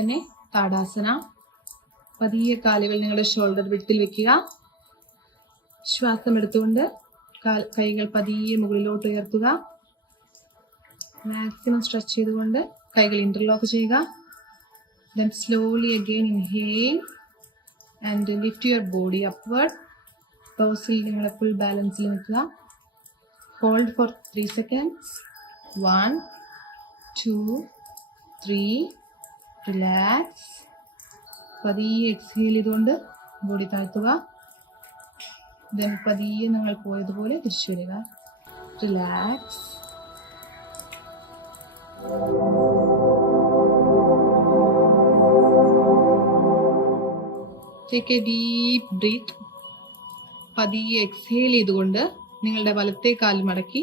തന്നെ താടാസന. പതിയെ കാലുകൾ നിങ്ങളുടെ ഷോൾഡർ വിടത്തിൽ വെക്കുക. ശ്വാസം എടുത്തുകൊണ്ട് കൈകൾ പതിയെ മുകളിലോട്ട് ഉയർത്തുക. മാക്സിമം സ്ട്രെച്ച് ചെയ്തുകൊണ്ട് കൈകൾ ഇന്റർലോക്ക് ചെയ്യുക. Then slowly again inhale and lift your body upward ടോസിൽ നിങ്ങളെ ഫുൾ ബാലൻസിൽ നിൽക്കുക. Hold for three seconds one two three relax പതിയെ എക്സ്ഹേൽ ചെയ്തുകൊണ്ട് ബോഡി താഴ്ത്തുക. ദെൻ പതിയെ നിങ്ങൾ പോയതുപോലെ തിരിച്ചു വരിക. Relax take a deep breath പതിയെ എക്സ്ഹേൽ ചെയ്തുകൊണ്ട് നിങ്ങളുടെ വലത്തെ കാൽ മടക്കി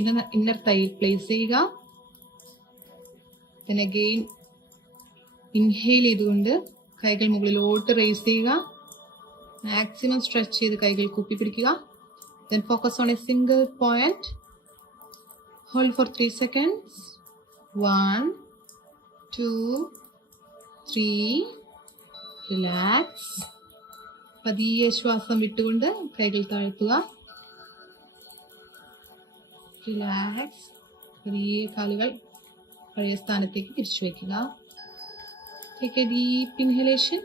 ഇന്നർ ഇന്നർ തൈ പ്ലേസ് ചെയ്യുക. പിന്നെ again ഇൻഹെയിൽ ചെയ്തുകൊണ്ട് കൈകൾ മുകളിലോട്ട് റേസ് ചെയ്യുക. മാക്സിമം സ്ട്രെച്ച് ചെയ്ത് കൈകൾ കുപ്പി പിടിക്കുക. Then focus on a single point hold for three seconds one two three relax പതിയെ ശ്വാസം വിട്ടുകൊണ്ട് കൈകൾ താഴ്ത്തുക. റിലാക്സ് പതിയെ കാലുകൾ പഴയ സ്ഥാനത്തേക്ക് തിരിച്ചു വയ്ക്കുക. Take a deep inhalation.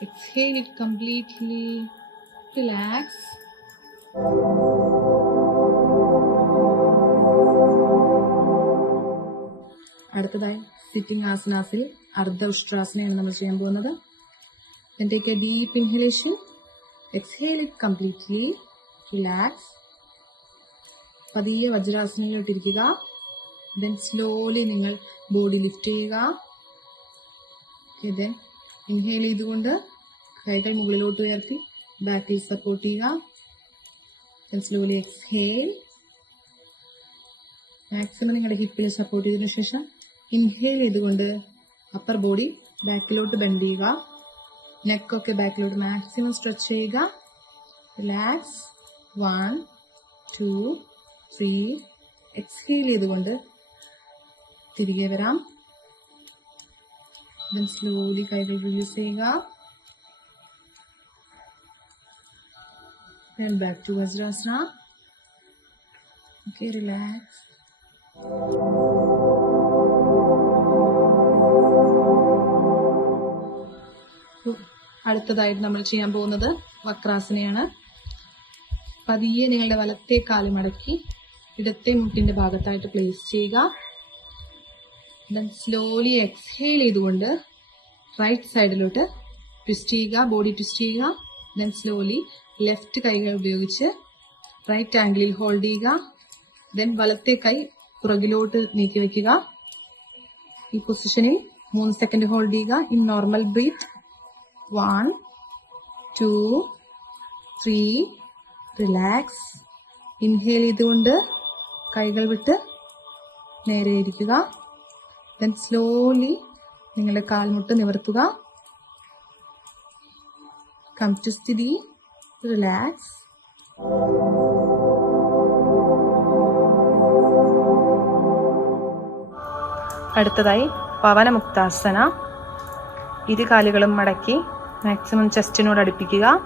Exhale it completely. Relax. അടുത്തതായി സിറ്റിംഗ് ആസനാസിൽ അർദ്ധ ഉഷ്ട്രാസനയാണ് നമ്മൾ ചെയ്യാൻ പോകുന്നത് then take a deep inhalation exhale it completely relax പതിയെ വജ്രാസനയിലോട്ടിരിക്കുക ദെൻ സ്ലോലി നിങ്ങൾ ബോഡി ലിഫ്റ്റ് ചെയ്യുക ദെൻ ഇൻഹേൽ ചെയ്തുകൊണ്ട് കൈകൾ മുകളിലോട്ട് ഉയർത്തി ബാക്കിൽ സപ്പോർട്ട് ചെയ്യുക. സ്ലോലി എക്സ്ഹേൽ മാക്സിമം നിങ്ങളുടെ ഹിപ്പിൽ സപ്പോർട്ട് ചെയ്തതിനു ശേഷം ഇൻഹെയിൽ ചെയ്തുകൊണ്ട് അപ്പർ ബോഡി ബാക്കിലോട്ട് ബെൻഡ് ചെയ്യുക. നെക്കൊക്കെ ബാക്കിലോട്ട് മാക്സിമം സ്ട്രെച്ച് ചെയ്യുക. Relax one two three exhale ചെയ്തുകൊണ്ട് തിരികെ വരാം. ദെൻ slowly കൈകൾ റിലീസ് ചെയ്യുക back to vajrasana okay relax. അടുത്തതായിട്ട് നമ്മൾ ചെയ്യാൻ പോകുന്നത് വക്രാസനയാണ്. പതിയെ നിങ്ങളുടെ വലത്തെ കാൽ മടക്കി ഇടത്തെ മുട്ടിന്റെ ഭാഗത്തായിട്ട് പ്ലേസ് ചെയ്യുക. സ്ലോലി എക്സ്ഹെയിൽ ചെയ്തുകൊണ്ട് റൈറ്റ് സൈഡിലോട്ട് ട്വിസ്റ്റ് ചെയ്യുക ബോഡി ട്വിസ്റ്റ് ചെയ്യുക. ദെൻ സ്ലോലി ലെഫ്റ്റ് കൈകൾ ഉപയോഗിച്ച് റൈറ്റ് ആംഗിളിൽ ഹോൾഡ് ചെയ്യുക. ദെൻ വലത്തെ കൈ പുറകിലോട്ട് നീക്കി വെക്കുക. ഈ പൊസിഷനിൽ മൂന്ന് സെക്കൻഡ് ഹോൾഡ് ചെയ്യുക. In normal breath one two three relax inhale ചെയ്തുകൊണ്ട് കൈകൾ വിട്ട് നേരെ ഇരിക്കുക. ദെൻ സ്ലോലി നിങ്ങളുടെ കാൽമുട്ട് നിവർത്തുക. കം ടു സ്ഥിതി റിലാക്സ് അടുത്തതായി പവനമുക്താസന. ഇരു കാലുകളും മടക്കി മാക്സിമം ചെസ്റ്റിനോട് അടുപ്പിക്കുക.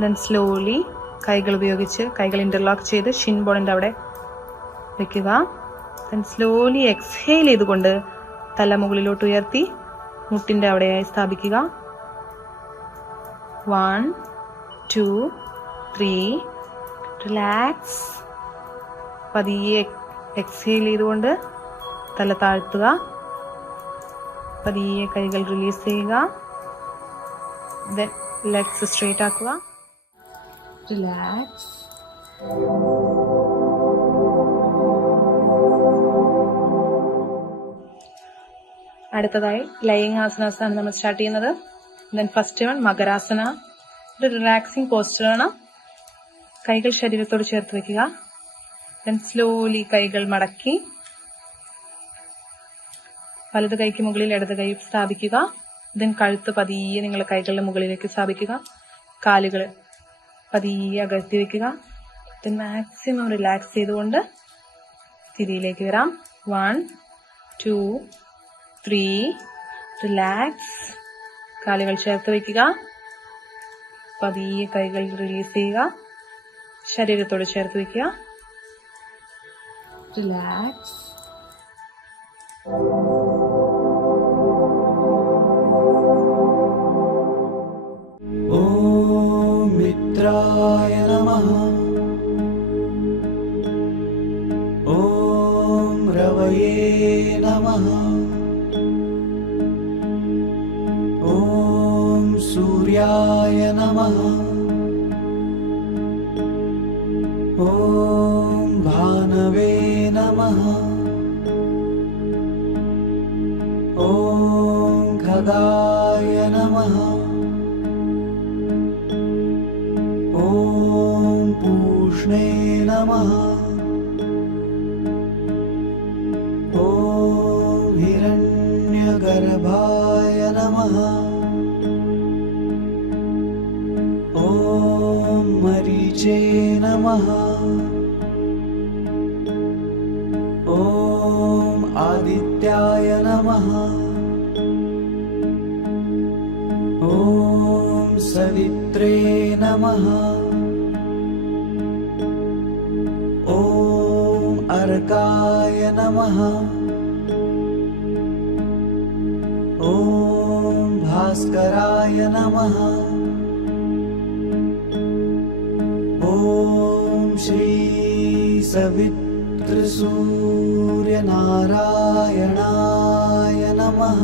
ദെൻ സ്ലോലി കൈകൾ ഉപയോഗിച്ച് കൈകൾ ഇന്റർലോക്ക് ചെയ്ത് ഷിൻ ബോണിന്റെ അവിടെ വെക്കുക. സ്ലോലി എക്സ്ഹെയിൽ ചെയ്തുകൊണ്ട് തല മുകളിലോട്ട് ഉയർത്തി മുട്ടിന്റെ അവിടെയായി സ്ഥാപിക്കുക. വൺ ടു ത്രീ റിലാക്സ് പതിയെ എക്സ്ഹെയിൽ ചെയ്തുകൊണ്ട് തല താഴ്ത്തുക. പതിയെ കൈകൾ റിലീസ് ചെയ്യുക. ദെൻ ലെഗ്സ് സ്ട്രേറ്റ് ആക്കുക. റിലാക്സ് അടുത്തതായി ലയിങ് ആസനാസ് ആണ് നമ്മൾ സ്റ്റാർട്ട് ചെയ്യുന്നത്. Then first one Makarasana. ഒരു റിലാക്സിങ് പോസ്റ്ററാണ് കൈകൾ ശരീരത്തോട് ചേർത്ത് വെക്കുക. ദെൻ സ്ലോലി കൈകൾ മടക്കി. വലത് കൈക്ക് മുകളിൽ ഇടത് കൈ സ്ഥാപിക്കുക. ദെൻ കഴുത്ത് പതിയെ നിങ്ങൾ കൈകളുടെ മുകളിലേക്ക് സ്ഥാപിക്കുക. കാലുകൾ പതിയെ അകഴ്ത്തി വെക്കുക. ദെൻ മാക്സിമം റിലാക്സ് ചെയ്തുകൊണ്ട് സ്ഥിതിയിലേക്ക് വരാം. വൺ ടു ത്രീ റിലാക്സ് കാലുകൾ ചേർത്ത് വയ്ക്കുക. പതിയെ കൈകൾ റിലീസ് ചെയ്യുക. ശരീരത്തോട് ചേർത്ത് വയ്ക്കുക. റിലാക്സ് ഓ മിത്രായ നമ. ഓം രവയേ ॐ खगाय नमः। ॐ पूष्णे नमः। ॐ हिरण्यगर्भाय नमः। ॐ मरीचे नमः ॐ आदित्याय नमः। ॐ सवित्रे नमः। ॐ अर्काय नमः। ॐ भास्कराय नमः सवितृसूर्यनारायणाय नमः